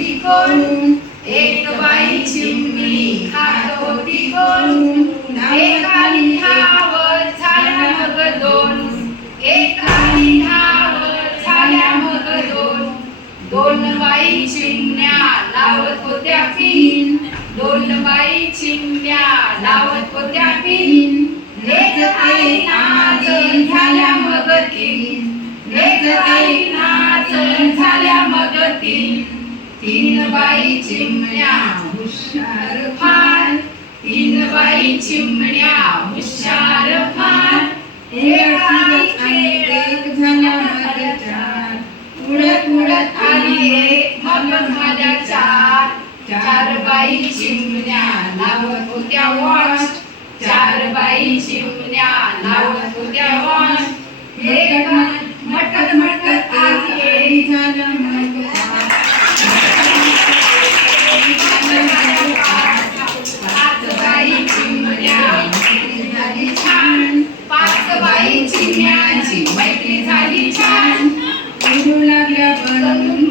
होती कोण, एक बाई चिमणी खात होती कोण. एका लिहावर झाल्या मग दोन, एका लिहावर झाल्या मग दोन. दोन बाई चिमण्या लावत होत्या पिन, दोन बाई चिमण्या लावत होत्या पिन. एक आई नाचन झाल्या मग तीन, एक आई नाचन झाल्या मग तीन. तीन बाई चिमण्या हुशार फार, तीन बाई चिमण्या हुशार फार. एक आई खेळत झाल्या मग चार, उडत उडत आली एक मग झाल्या चार. चार बाई चिमण्या लावत होत्या वॉच, चार बाई चिमण्या लावत होत्या वॉच. एक मटक मटक आली झालं मग पाच बाई चिमण्या झाली छान, पाच बाई चिमण्यांची मैत्री झाली छान. उडू लागल्या बनून